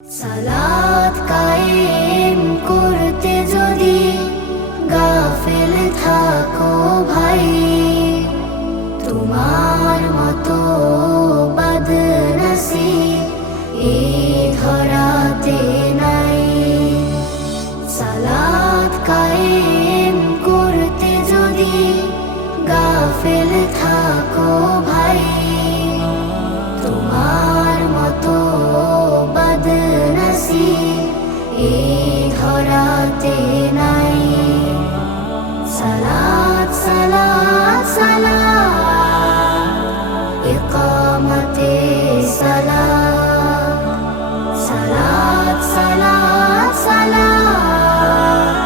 সালাত কায়েম করতে যদি গাফিল থাকো ভাই, তোমার মতো বদনসিব এই ধরাতে নাই। সালাত কায়েম করতে যদি গাফিল থাকো ভাই, তোমার মতো বদনসিব এই ধরাতে নাই। সালাত সালাত সালাত ইকামতে সালাত, সালাত সালাত সালাত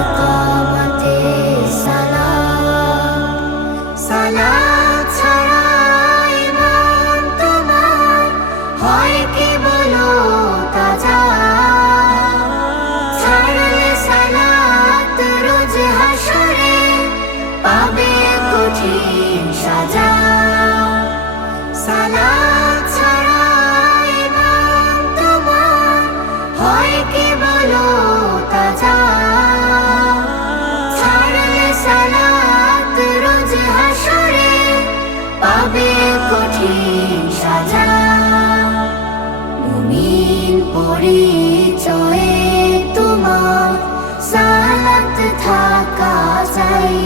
ইকামতে সালাত। সালাত ছাড়া ঈমান তোমার হয় কি বলো তাজা, ছাড়লে সালাত রোজ হাসরে পাবে কঠিন সাজা। সালাত ছাড়া ঈমান তোমার হয় কি বলো তাজা, ছাড়লে সালাত রোজ হাসরে পাবে কঠিন সাজা। মুমিন পরিচয়ে তোমার সালাত থাকা চাই,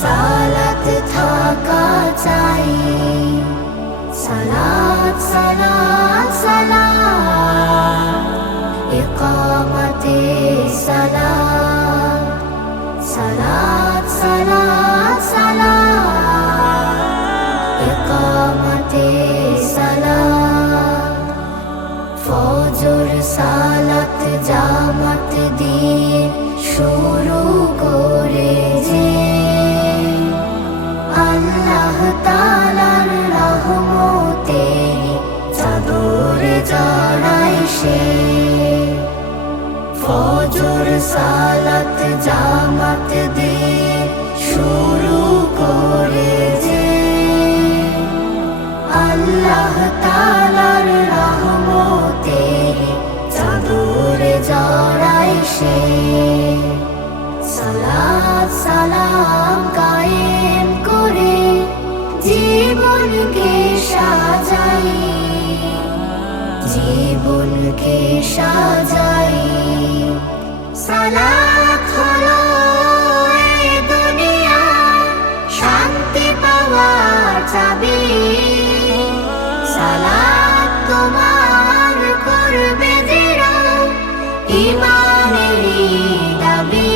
সালাত থাকা চাই। সালাত সালাত সালাত ইকামতে সালাত, সালাত সালাত সালাত ইকামতে সালাত। ফজর সালাত জামাত দিয়ে শুরু করে যে আল্লাহ তাআলার রহমতে চাদর জড়ায় সে। ফজর সালাত জামাত দিয়ে শুরু করে যে আল্লাহ তাআলার রহমতে চাদর জড়ায় সে। সালাত সালাম কায়েম করে জীবনকে সাজাই, জীবনকে সাজাই। সালাত হলো এই দুনিয়ায় শান্তি পাওয়ার চাবি, সালাত তোমার করবে দৃঢ় ঈমানেরই দাবি।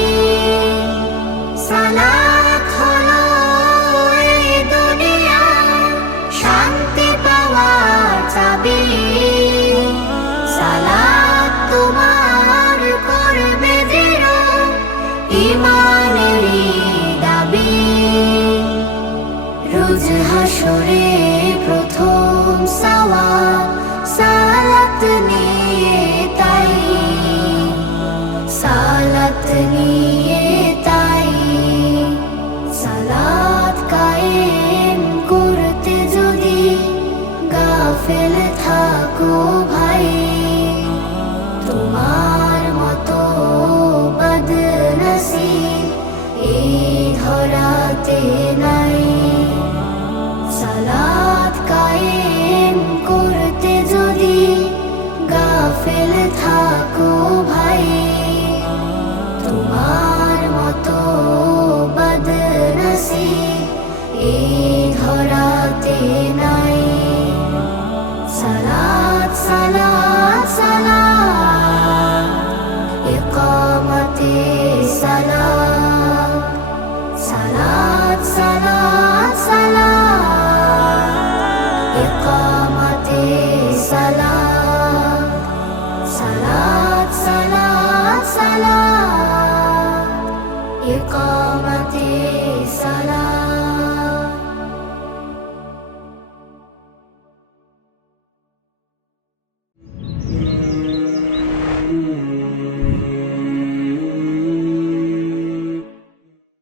সালাত হলো এই দুনিয়ায় শান্তি পাওয়ার চাবি, সালাত তোমার করবে দৃঢ় ঈমানেরই দাবি। রোজ হাসরে প্রথম সওয়াব সালাত নিয়ে তাই, সালাত নিয়ে তাই। সালাত কায়েম করতে যদি গাফিল থাকো ভাই, তোমার মতো বদনসিব এই ধরাতে নাই। সালাত কায়েম করতে যদি গাফিল থাকো ভাই,